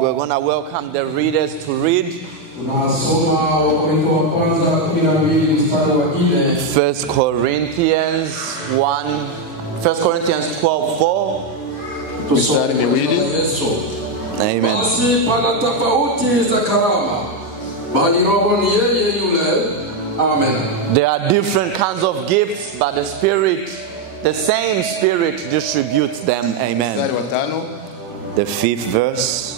We're going to welcome the readers to read 1 Corinthians 12:4. Amen. There are different kinds of gifts, but the same Spirit distributes them. Amen. The 5th verse.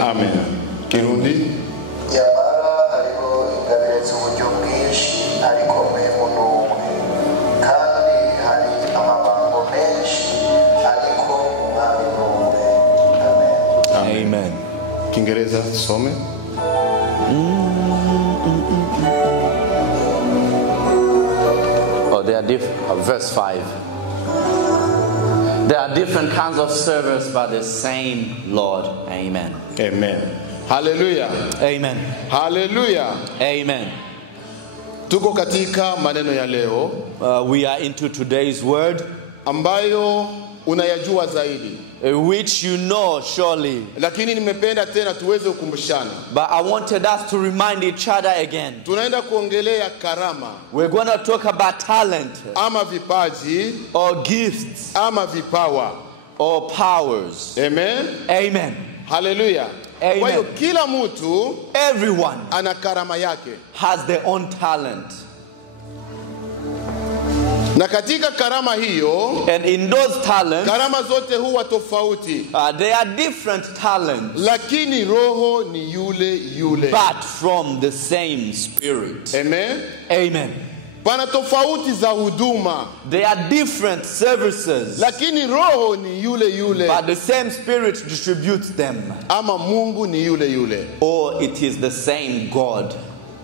Amen. Kirundi. Amen. Kiingereza some. There are verse 5. There are different kinds of service, but the same Lord. Amen. Amen. Hallelujah. Amen. Hallelujah. Amen. Tuko katika maneno ya leo. We are into today's word, ambayo unayajua zaidi, which you know surely. Lakini nimependa tena tuweze kukumbushana. But I wanted us to remind each other again. Tunaenda kuongelea karama. We're going to talk about talent, ama vipaji, or gifts, ama vipawa, or powers. Amen. Amen. Hallelujah. Amen. Kwa hiyo kila mtu, everyone, ana karama yake, has their own talent. Na katika karama hiyo, and in those talents, karama zote huwa tofauti. They are different talents, lakini roho ni yule yule, but from the same Spirit. Amen. Amen. Pana tofauti za huduma. There are different services, lakini roho ni yule yule, but the same Spirit distributes them. Ama Mungu ni yule yule, or it is the same God.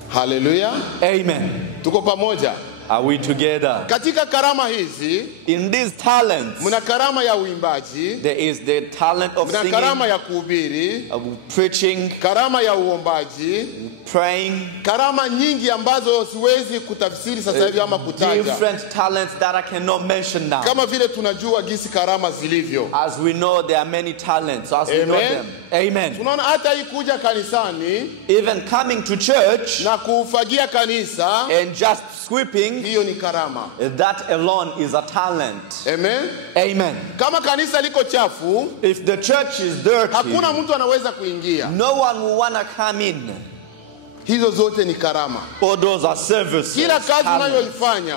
Hallelujah. Amen. Tuko pamoja? Are we together? Katika karama hizi, in these talents, muna karama ya uimbaji, there is the talent of singing, karama ya kuhubiri, preaching, karama ya uombaji, praying, karama nyingi ambazo siwezi kutafsiri sasa hivi ama kutaja. Different talents that I cannot mention now. Kama vile tunajua gisi karama zilivyo. As we know, there are many talents. As we know them. Amen. Tunaona hata hii kuja kanisani, even coming to church, na kufagia kanisa, and just sweeping, hiyo ni karama. That alone is a talent. Amen. Amen. Kama kanisa liko chafu, if the church is dirty, hakuna mtu anaweza kuingia. No one will want to come in. Hizo zote ni karama. All those are services. Kila kazi unayoifanya,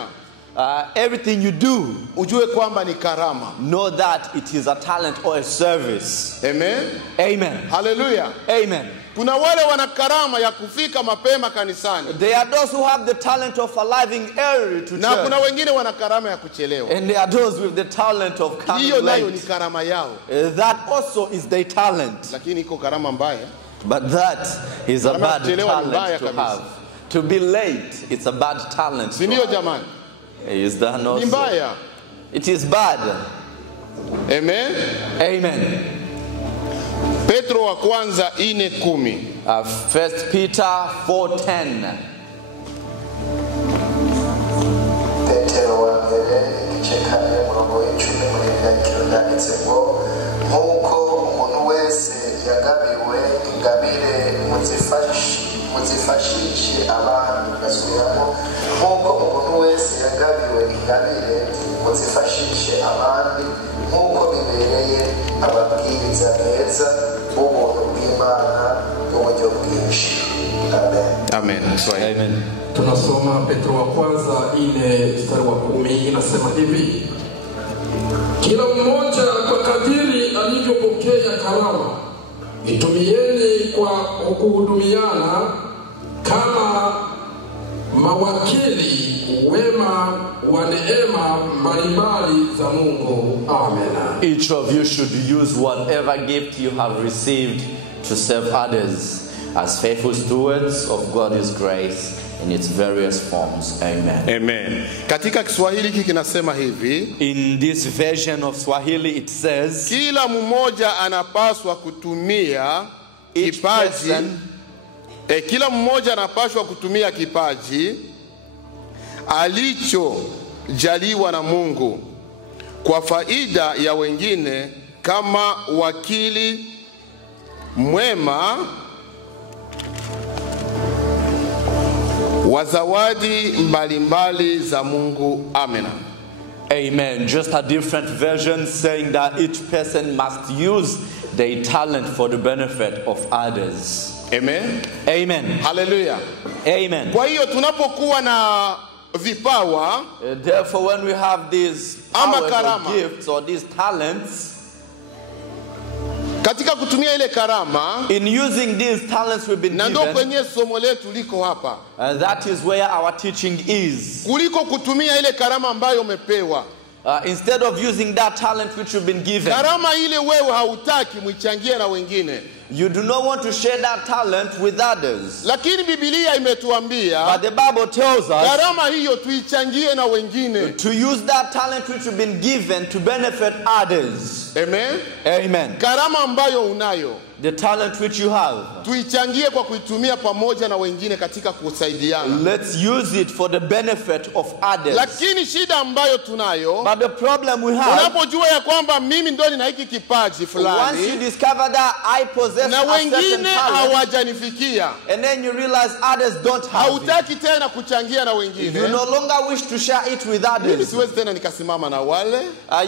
everything you do, ujue kwamba ni karama. Know that it is a talent or a service. Amen. Amen. Hallelujah. Amen. Kuna wale wana karama ya kufika mapema kanisani. There are those who have the talent of arriving early to church. Na kuna wengine wana karama ya kuchelewa. And there are those with the talent of coming late. Hiyo nayo ni karama yao. That also is their talent. Lakini iko karama mbaya. But that is a bad talent to have. To be late, it's a bad talent. Si ndio jamani? Is that not ni mbaya? It is bad. Amen. Amen. Petro wa kwanza 4:10. 1 Peter 4:10. Petero wa mbere igice kane umurongo w'icumi muri Bibiliya cyanditse ngo nk'uko umuntu wese yagabiwe ingabire muzifashishe abandi. Gasubiramo, nk'uko umuntu wese yagabiwe ingabire muzifashishe abandi, nk'uko bibereye ababwiriza beza b'ubuntu bw'Imana n'uburyo bwinshi. Amen. Amen. Tunasoma Petro wa kwanza 4:10 inasema hivi: kila mmoja kwa kadiri alivyopokea karama, itumieni kwa kuhudumiana kama mawakili wema wa neema mbalimbali za Mungu. Amen. Each of you should use whatever gift you have received to serve others as faithful stewards of God's grace in its various forms. Amen. Amen. Katika Kiswahili hiki kinasema hivi. In this version of Swahili it says, kila mmoja anapaswa kutumia kipaji. Kila mmoja anapaswa kutumia kipaji alichojaliwa na Mungu kwa faida ya wengine kama wakili mwema wa zawadi mbalimbali za Mungu. Amen. Amen. Just a different version saying that each person must use their talent for the benefit of others. Amen. Amen. Hallelujah. Amen. Kwa hiyo tunapokuwa na vipawa, therefore when we have these powers or gifts or these talents, katika kutumia ile karama, in using these talents we've been given, na ndio kwenye somo letu liko hapa. That is where our teaching is. Kuliko kutumia ile karama ambayo umepewa, instead of using that talent which you've been given, karama ile wewe hautaki muichangie na wengine, you do not want to share that talent with others. Lakini Biblia imetuambia, but the Bible tells us, karama hiyo tuichangie na wengine, to use that talent which you've been given to benefit others. Amen. Amen. Karama ambayo unayo, the talent which you have, tuichangie kwa kuitumia pamoja na wengine katika kusaidiana. Let's use it for the benefit of others. Lakini shida ambayo tunayo, but the problem we have, unapojua ya kwamba mimi ndo nina hiki kipaji fulani, once you discover that I possess na wengine hawajanifikia, and then you realize others don't have, hautaki tena kuchangia na wengine, you no longer wish to share it with others. Mimi siwezi tena nikasimama na wale,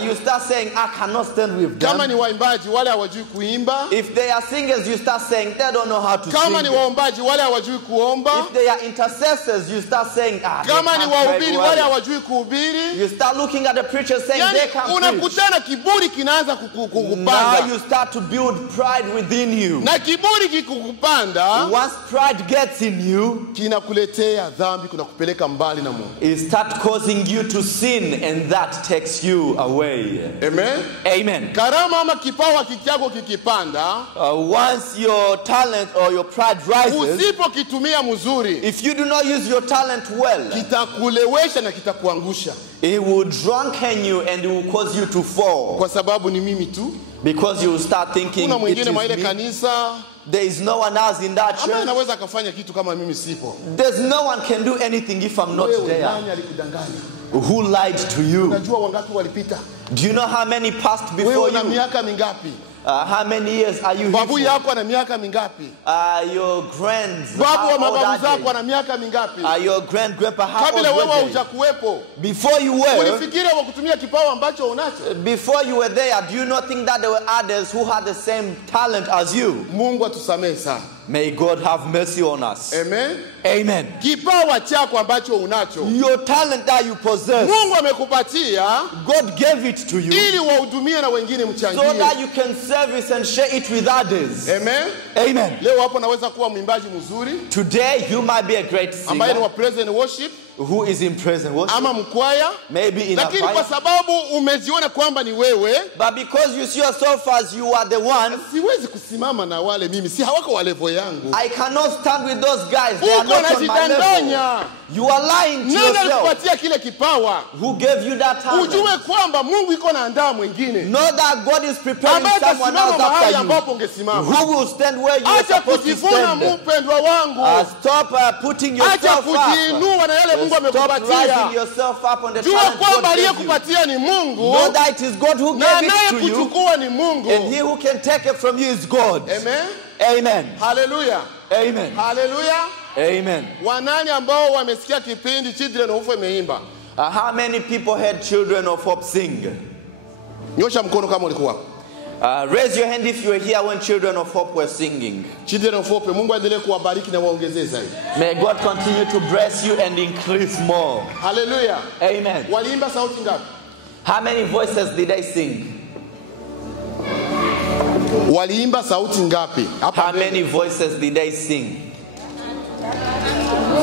you start saying I cannot stand with them. Kama ni waimbaji wale hawajui kuimba, if they are singers, you start saying they don't know how to sing. Kama ni waombaji wale hawajui kuomba, if they are intercessors, you start saying kama ni wahubiri wale hawajui kuhubiri, you start looking at the preacher saying they can't preach. Unakutana kiburi kinaanza kukupanda. Now you start to build pride within you. Na kiburi kikukupanda, once pride gets in you, kinakuletea dhambi, kunakupeleka mbali na Mungu. It starts causing you to sin, and that takes you away. Amen. Amen. Karama ama kipawa kikiako kikipanda, once your talent or your pride rises, usipokitumia mzuri, if you do not use your talent well, kitakulewesha na kitakuangusha. It will drunken you and it will cause you to fall. Kwa sababu ni mimi tu. Because you will start thinking it is me. Kanisa, there is no one else in that church. Anaweza akafanya kitu kama mimi sipo. There's no one can do anything if I'm not there. Nani alikudanganya? Who lied to you? Unajua wangapi walipita? Do you know how many passed before you? Wewe una miaka mingapi? How many years are you Babu yako ana miaka mingapi? Your grands. Babu wa mababu zako ana miaka mingapi? Your grandpa, how old kabla wewe hujakuwepo. Before you were. Ulifikiria wa kutumia kipawa ambacho unacho? Before you were there, do you not think that there were others who had the same talent as you? Mungu atusamehe sana. May God have mercy on us. Amen. Amen. Kipawa chako ambacho unacho, your talent that you possess, Mungu amekupatia, God gave it to you, ili wahudumie na wengine mchangie, so that you can service and share it with others. Amen. Amen. Leo hapo naweza kuwa mwimbaji mzuri. Today you might be a great singer, ambaye ni wa praise and worship, who is in praise and worship, ama mkwaya, maybe in lakini a choir. Kwa sababu umejiona kwamba ni wewe, but because you see yourself as you are the one, siwezi kusimama na wale, mimi si hawako wa level yangu. I cannot stand with those guys. They are not on my level. You are lying to yourself. Nani kile kipawa? Who gave you that talent? Ujue kwamba Mungu iko na andaa mwingine. Know that God is preparing someone else after you, who will stand where you are supposed to stand. Mpendwa wangu. Stop putting yourself up. Kujiinua na yale Mungu amekupatia. Stop rising yourself up on the talent God gave you. Aliyekupatia ni Mungu. Know that it is God who gave it to you. Kuchukua ni Mungu. And he who can take it from you is God. Amen. Amen. Hallelujah. Amen. Hallelujah. Amen. Wanani ambao wamesikia kipindi Children of Hope imeimba? How many people heard Children of Hope sing? Nyosha mkono kama ulikuwa. Raise your hand if you were here when Children of Hope were singing. Children of Hope, Mungu aendelee kuwabariki na waongezee zaidi. May God continue to bless you and increase more. Hallelujah. Amen. Waliimba sauti ngapi? How many voices did they sing? Waliimba sauti ngapi? How many voices did they sing?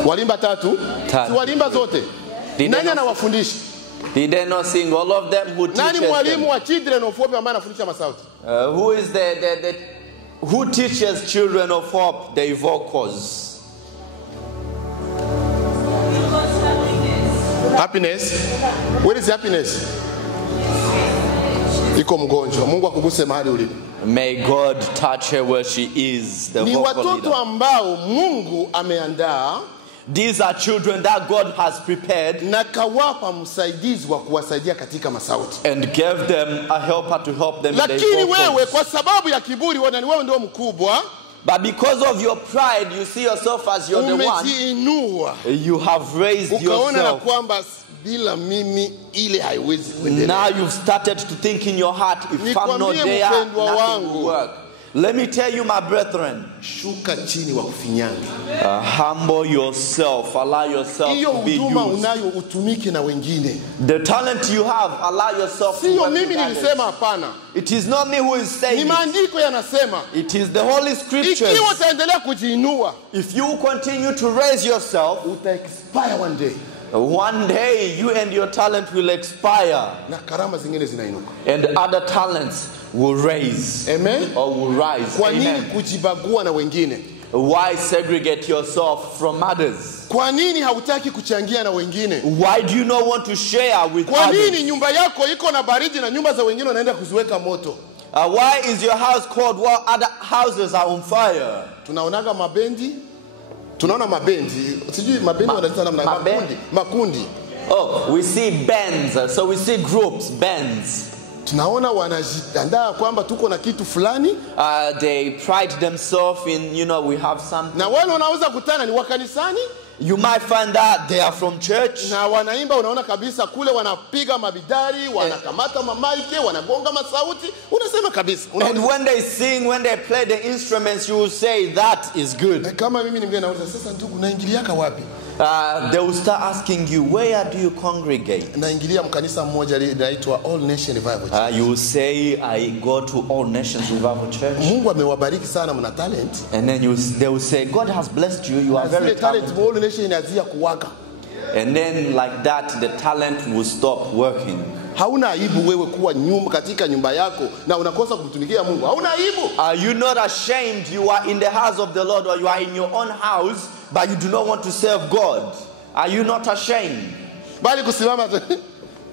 Waliimba tatu? Si waliimba zote? Nani anawafundisha? Did they not sing? All of them who teaches Nani mwalimu them? wa Children of Hope ambaye anafundisha masauti? Who is who teaches Children of Hope the vocals? Happiness. Where is happiness? Iko mgonjwa. Mungu akuguse mahali ulipo. May God touch her where she is. The Ni vocal watoto leader. ambao Mungu ameandaa These are children that God has prepared na kawapa msaidizi wa kuwasaidia katika masauti. and gave them a helper to help them in Lakini their wewe vocals. kwa sababu ya kiburi wewe ni wewe ndio mkubwa, But because of your pride, you see yourself as you're the one. umejiinua. You have raised Ukaona na yourself. kwamba bila mimi ile haiwezi kuendelea. Now you've started to think in your heart, if I'm not Nikwambie there, mpendwa nothing wangu. will work. Let me tell you, my brethren, Shuka chini wa kufinyanga. humble yourself, allow yourself Hiyo to be huduma used. unayo utumike na wengine. The talent you have, allow yourself to Sio work mimi with others. nilisema hapana. It is not me who is Ni saying it. maandiko yanasema. It is the Holy Scriptures. Ikiwa utaendelea kujiinua, If you continue to raise yourself, uta expire one day. one day you and your talent will expire Na karama zingine zinainuka. and other talents will raise Amen. or will rise. Kwa nini Amen. kujibagua na wengine? Why segregate yourself from others? Kwa nini hautaki kuchangia na wengine? Why do you not want to share with Kwa nini others? nyumba yako iko na baridi na nyumba za wengine wanaenda kuziweka moto? Why is your house cold while other houses are on fire? Tunaonaga mabendi, tunaona mabendi, sijui mabendi wanaita namna makundi. Oh, we see bands. So we see groups, bands. Tunaona wanajiandaa kwamba tuko na kitu fulani. They pride themselves in, we have something. Na wale wanaweza kutana ni wakanisani. You might find that they are from church. Na wanaimba, unaona kabisa kule wanapiga mabidari, wanakamata mamaike, wanagonga masauti, unasema kabisa. And when they sing, when they play the instruments, you will say that is good. Kama mimi nimgeni nauliza, sasa ndugu naingiliaka wapi? They will start asking you, where do you congregate? Naingilia mkanisa mmoja linaitwa All Nation Revival Church. You will say, I go to All Nations Revival Church. Mungu amewabariki sana, mna talent. And then they will say, God has blessed you, you are very talented. All Nation inazia kuwaka. And then like that, the talent will stop working. Hauna aibu wewe kuwa katika nyumba yako na unakosa kumtumikia Mungu. Hauna aibu. Are you not ashamed you are in the house of the Lord, or you are in your own house, but you do not want to serve God? Are you not ashamed? Bali kusimama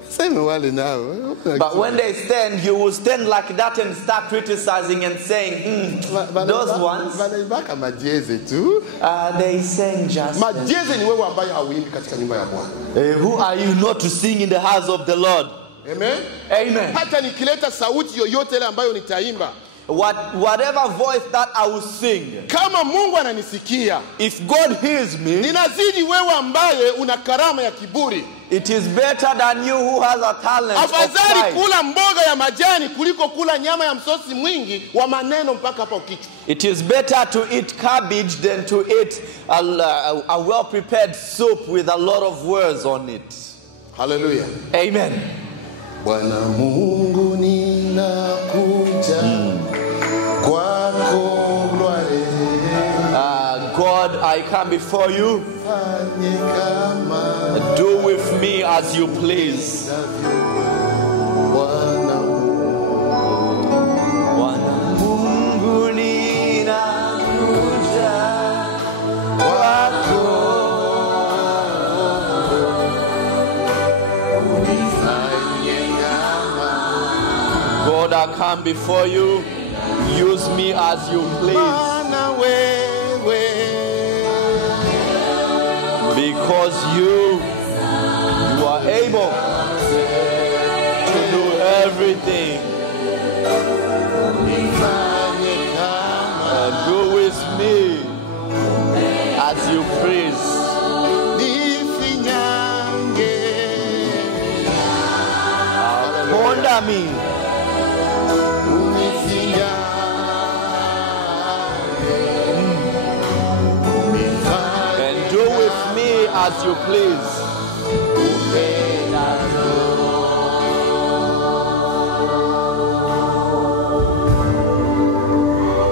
sema wale nao. But when they stand, you will stand like that and start criticizing and saying, those ones, wanaibaka majeze tu. they sing just. Majeze ni wewe ambaye hauimbi katika nyumba ya Bwana. Who are you not to sing in the house of the Lord? Amen. Amen. Hata nikileta sauti yoyote ile ambayo nitaimba, Whatever voice that I will sing, kama Mungu ananisikia, if God hears me, ninazidi wewe ambaye una karama ya kiburi. it is better than you who has a talent of Afadhali pride. kula mboga ya majani kuliko kula nyama ya msosi mwingi wa maneno mpaka hapa ukichwa. It is better to eat cabbage than to eat a well-prepared soup with a lot of words on it. Hallelujah. Amen. Bwana Mungu ninakuja kwako kwa rehema. God, I come before you. Fanye kama Do with me as you please. Bwana Mungu ninakuja kwako. God, I come before you. Use me as you please. Bwana wewe, Because you are able to do everything. fanye kama Do with me as you please. nifinyange. Ponda me. as you please.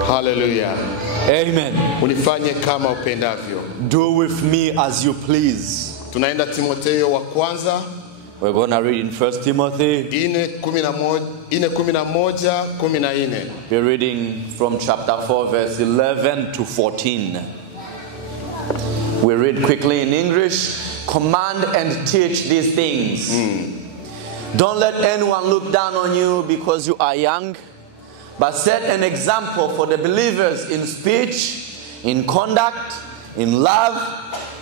Hallelujah. Amen. Unifanye kama upendavyo. Do with me as you please. Tunaenda Timotheo wa kwanza. We're going to read in 1 Timothy. 4:11-14. We're reading from chapter 4, verse 11 to 14. We read quickly in English. Command and teach these things. Don't let anyone look down on you because you are young, but set an example for the believers in speech, in conduct, in love,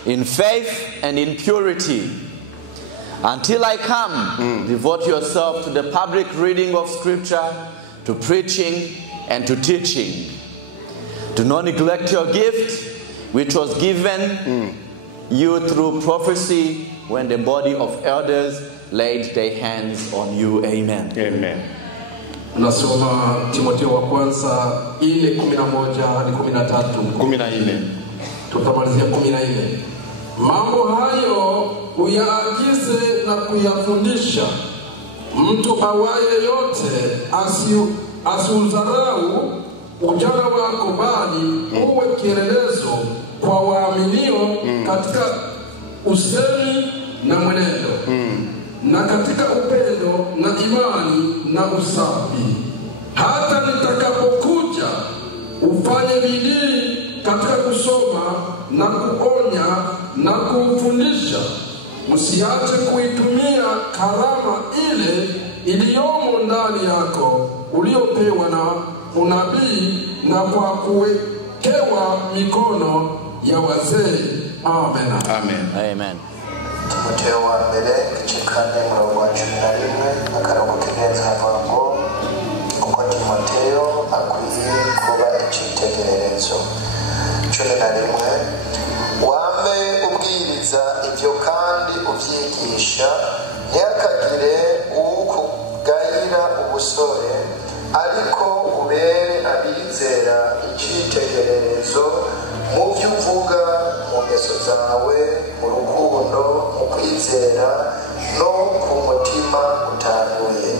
in faith, and in purity. Until I come, devote yourself to the public reading of Scripture, to preaching, and to teaching. Do not neglect your gift, which was given you through prophecy when the body of elders laid their hands on you. Amen. Amen. Nasoma Timotheo wa kwanza 4:11-13. Tutamalizia 14. Mambo hayo uyaagize na kuyafundisha. Mtu awaye yote asiudharau ujana wako, bali uwe kielelezo kwa waaminio katika usemi na mwenendo, na katika upendo na imani na usafi. Hata nitakapokuja, ufanye bidii katika kusoma na kuonya na kufundisha. Msiache kuitumia karama ile iliyomo ndani yako, uliopewa na unabii na kwa kuwekewa mikono ya wazee. Amen. Amen. Amen. Timotheo wa mbere igice 4:11 akarongo k'ingenzi havuga ngo kuko Timotheo akwiye kuba icyitegererezo. 11 wame ubwiriza ibyo kandi ubyigisha, ntihakagire ukugayira ubusore, ariko ubere abizera icyitegererezo mu byo uvuga, mu ngeso zawe, mu rukundo, mu kwizera no ku mutima utanduye.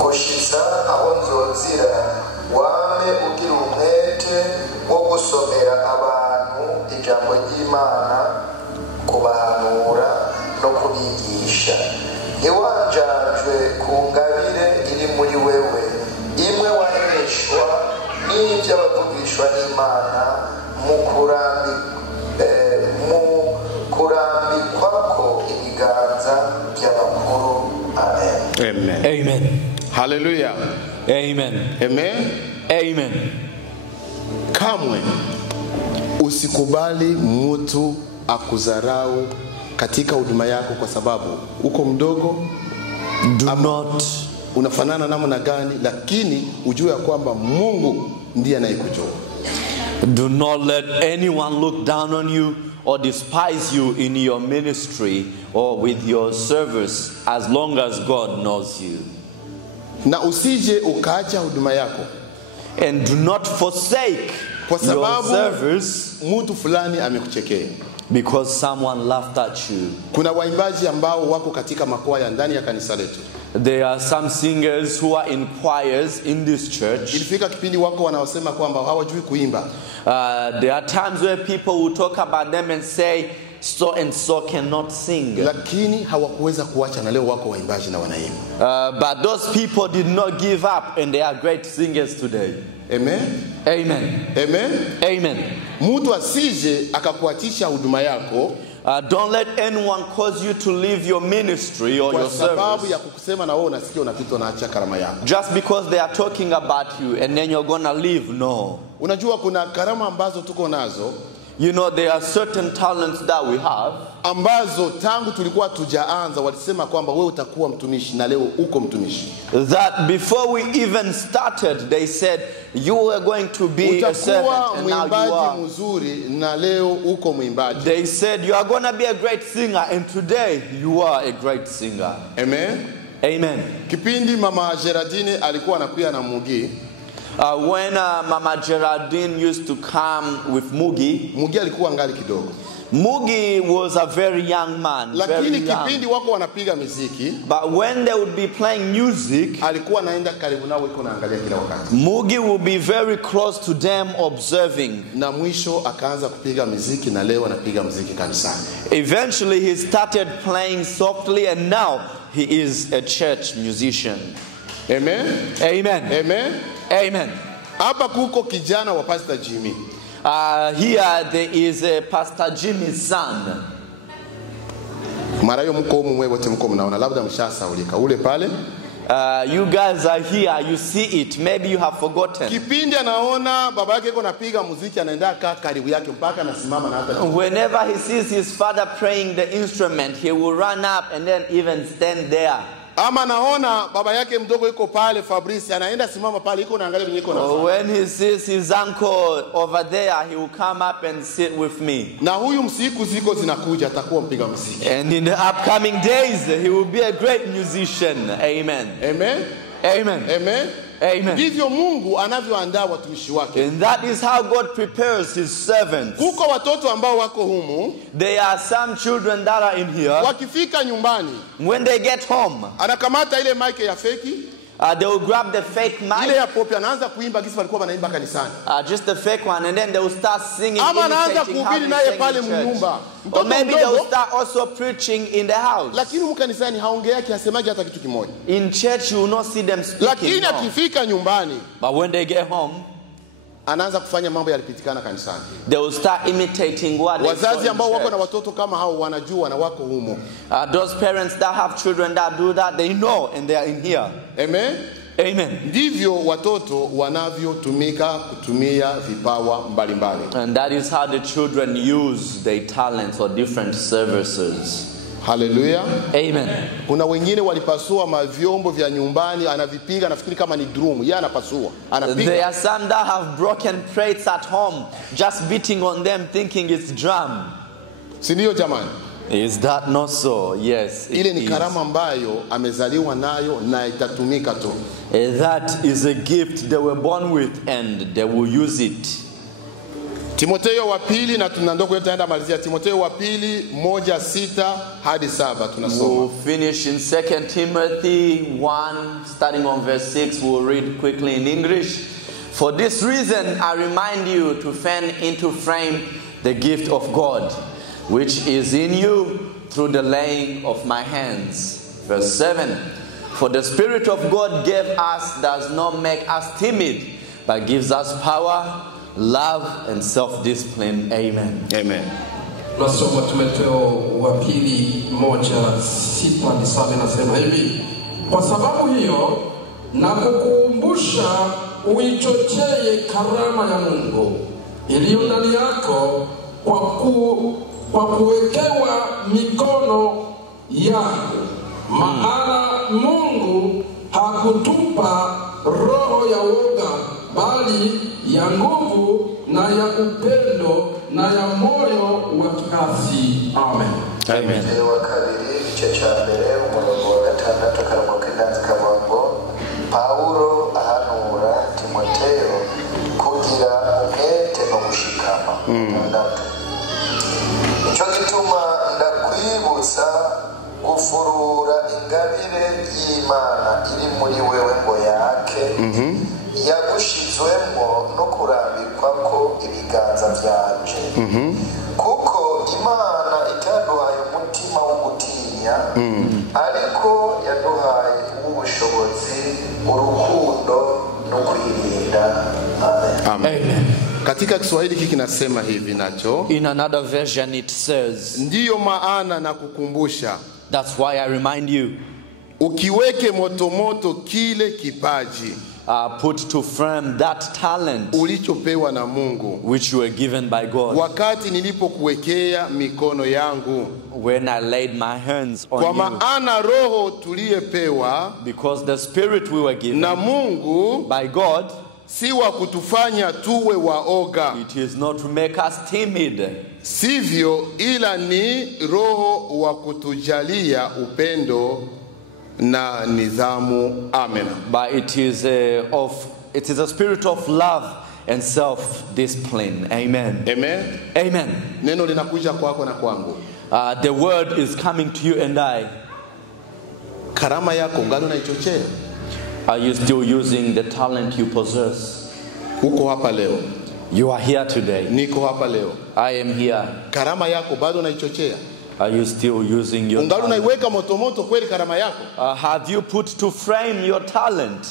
Gushitsa aho nzozira, wame ugira umwete wo gusomera abantu ijambo ry'Imana, kubahanura no kubigisha. Ntiwanjajwe ku ngabire iri muri wewe, imwe waheshwa n'ibyo abavugishwa n'Imana mu kurambikwako ibiganza by'abakuru. Amen. Amen. Amen. Hallelujah. Amen. Amen. Amen. Kamwe usikubali mtu akudharau katika huduma yako kwa sababu uko mdogo. Do not unafanana namna gani, lakini ujue ya kwamba Mungu ndiye anayekujua. Do not let anyone look down on you or despise you in your ministry or with your service, as long as God knows you. Na usije ukaacha huduma yako, and do not forsake kwa your sababu service mtu fulani amekuchekea, because someone laughed at you. Kuna waimbaji ambao wako katika makwaya ndani ya kanisa letu. There are some singers who are in choirs in this church. Ilifika kipindi wako wanaosema kwamba hawajui kuimba. There are times where people will talk about them and say so and so cannot sing. Lakini hawakuweza kuacha, na leo wako waimbaji na wanaimba. But those people did not give up, and they are great singers today. Amen. Amen. Amen. Amen. Mtu asije akakuachisha huduma yako. Don't let anyone cause you to leave your ministry or your service ya kukusema na wewe unasikia unapita naacha karama yako, just because they are talking about you and then you're gonna leave. No. Unajua kuna karama ambazo tuko nazo. You know, there are certain talents that we have ambazo tangu tulikuwa tujaanza walisema kwamba wewe utakuwa mtumishi, na leo uko mtumishi. That before we even started they said you were going to be a servant, and now you are mzuri, na leo uko mwimbaji. They said you are going to be a great singer, and today you are a great singer. Amen. Amen. Kipindi Mama Gerardine alikuwa anakuja na Mugi, when Mama Gerardine used to come with Mugi alikuwa ngali kidogo. Mugi was a very young man, very lakini young. kipindi wako wanapiga muziki, But when they would be playing music, alikuwa anaenda karibu nao, iko naangalia kila wakati. Mugi would be very close to them, observing. Na mwisho akaanza kupiga muziki, na leo anapiga muziki kanisani. Eventually he started playing softly, and now he is a church musician. Amen. Amen. Amen. Amen. Hapa kuko kijana wa Pastor Jimmy. Here there is a Pastor Jimmy's son. Mara hiyo mko mwe wote mko mnaona, labda mshasaulika ule pale. You guys are here, you see it, maybe you have forgotten. Kipindi anaona baba yake yuko napiga muziki, anaenda karibu yake mpaka anasimama na hata. Whenever he sees his father playing the instrument, he will run up and then even stand there. Ama naona baba yake mdogo yuko pale, Fabrice, anaenda simama pale, yuko naangalia venye yuko nafanya. When he sees his uncle over there, he will come up and sit with me. Na huyu msiku ziko zinakuja atakuwa mpiga muziki. And in the upcoming days, he will be a great musician. Amen. Amen. Amen. Amen. Amen. Ndivyo Mungu anavyoandaa watumishi wake. And that is how God prepares his servants. Kuko watoto ambao wako humu, There are some children that are in here. wakifika nyumbani, When they get home, anakamata ile mic ya feki, they will grab the fake ile mic, ya popi, anaanza kuimba kisi walikuwa wanaimba kanisani. just the fake one, and then they will start singing, Ama anaanza imitating how kuhubiri they naye sing pale in church. mnyumba. Or Mtoto maybe they will mdogo, start also preaching in the house. lakini mkanisani haongeaki, asemaje hata kitu kimoja. In church, you will not see them speaking. Lakini No. akifika nyumbani, But when they get home, anaanza kufanya mambo yalipitikana kanisani. they will start imitating what they saw Wazazi in ambao wako na church. watoto kama hao wanajua na wako humo. Those parents that have children that do that, they know and they are in here. Amen. Amen. Ndivyo watoto wanavyotumika kutumia vipawa mbalimbali. And that is how the children use their talents or different services. Haleluya. Amen. Kuna wengine walipasua mavyombo vya nyumbani, anavipiga nafikiri kama ni drum, yeye anapasua, There anapiga. are some that have broken plates at home, just beating on them thinking it's drum. Si ndio jamani? Is that not so? Yes. it Ile ni is. karama ambayo amezaliwa nayo na itatumika tu. That is a gift they were born with and they will use it. Timotheo wa pili, na tunandoka tutaenda malizia Timotheo wa pili 1:6 hadi 7 tunasoma. We'll finish in 2 Timothy 1, starting on verse 6. We'll read quickly in English. For this reason, I remind you to fan into flame the gift of God, which is in you through the laying of my hands. Verse 7. For the Spirit of God gave us does not make us timid, but gives us power, love, and self-discipline. Amen. Amen. Nasoma Timotheo wa pili 1:6 hadi 7, nasema hivi: kwa sababu hiyo nakukumbusha uichochee karama ya Mungu iliyo ndani yako kwa kuwekewa mikono yako. Maana Mungu hakutupa roho ya woga, bali ya nguvu na ya upendo na ya moyo wa kiasi. Amen. Amen. Timotheo wa kabiri igice cya mbere umurongo wa 6 akarongo k'indanzi kavuga ngo Paulo ahanura Timotheo kugira umwete no gushikama. 6. Nicyo gituma ndakwibutsa gufurura ingabire y'Imana iri muri wewe ngo yake yagushizwemo no kurambikwa ko ibiganza byanje. Kuko Imana itaduhaye umutima wo gutinya, ariko yaduhaye ubushobozi, urukundo no kwirinda. Amen. Amen. Katika Kiswahili hiki kinasema hivi nacho. In another version it says, Ndiyo maana na kukumbusha, that's why I remind you, ukiweke moto kile kipaji put to frame that talent ulichopewa na Mungu, which you were given by God. wakati nilipokuwekea mikono yangu. When I laid my hands on Kwa you, maana roho tuliyepewa because the spirit we were given na Mungu by God, si wa kutufanya tuwe waoga, it is not to make us timid, sivyo, ila ni roho wa kutujalia upendo na nidhamu. Amen. but it is a spirit of love and self-discipline. Amen. Amen. Amen. Neno linakuja kwako na kwangu. The word is coming to you and I. Karama yako ngalo naichochea. Are you still using the talent you possess? Uko hapa leo. You are here today. Niko hapa leo. I am here. Karama yako bado naichochea. Are you still using your Ungalo talent? naiweka moto moto kweli karama yako? Have you put to frame your talent?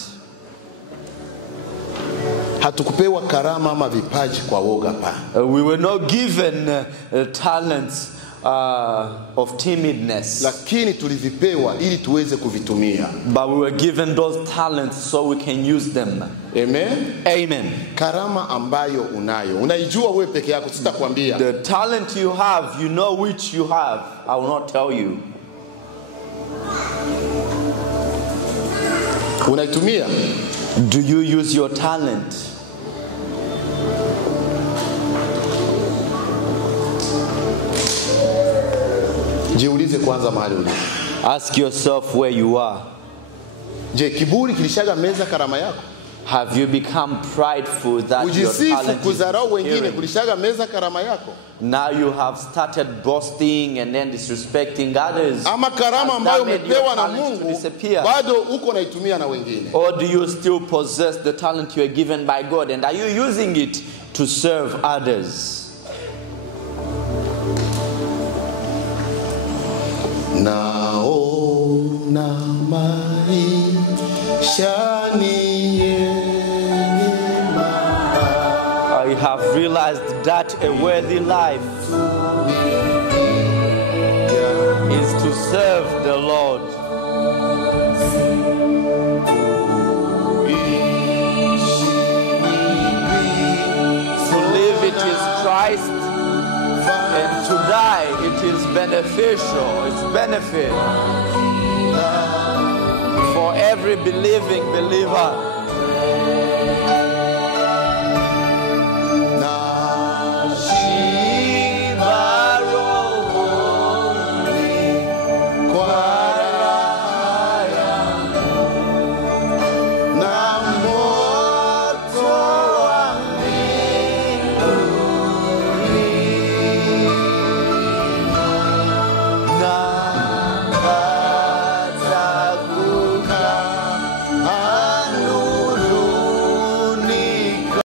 Hatukupewa karama ama vipaji kwa woga pa. We were not given talents of timidness. Lakini tulivipewa ili tuweze kuvitumia. But we were given those talents so we can use them. Amen. Amen. Karama ambayo unayo, unaijua wewe peke yako, sitakwambia. The talent you have, you know which you have. I will not tell you. Unaitumia? Do you use your talent? Jiulize kwanza mahali ulipo. Ask yourself where you are. Je, kiburi kilishaga meza karama yako? Have you become prideful that your Ujisifu talent kudharau is wengine disappearing? kulishaga meza karama yako? Now you have started boasting and then disrespecting others. Ama karama Has ambayo that made your umepewa na talent to Mungu disappear? bado uko naitumia na wengine? Or do you still possess the talent you are given by God and are you using it to serve others? Naona maisha ni yenye maana. I have realized that a worthy life is to serve the Lord. To live it is Christ, and to die it is beneficial. It's benefit for every believing believer.